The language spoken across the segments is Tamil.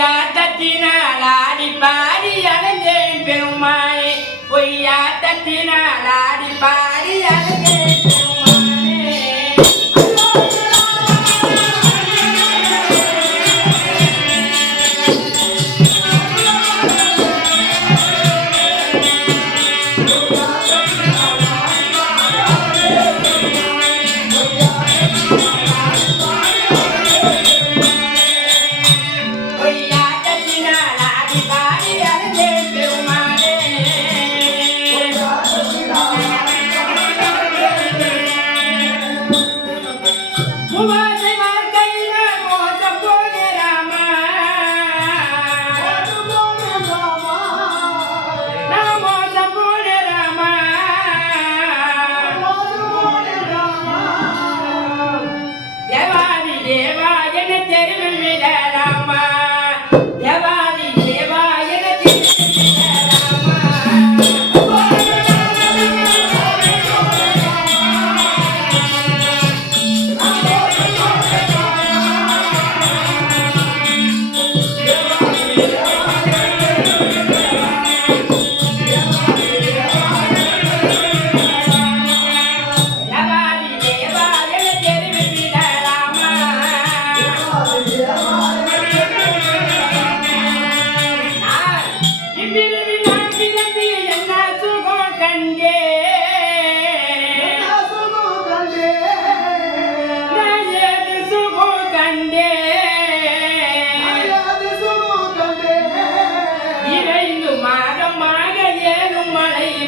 yeah.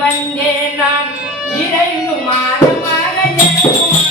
வந்தேன் நான். இறைந்து மாதமாக ஏழும்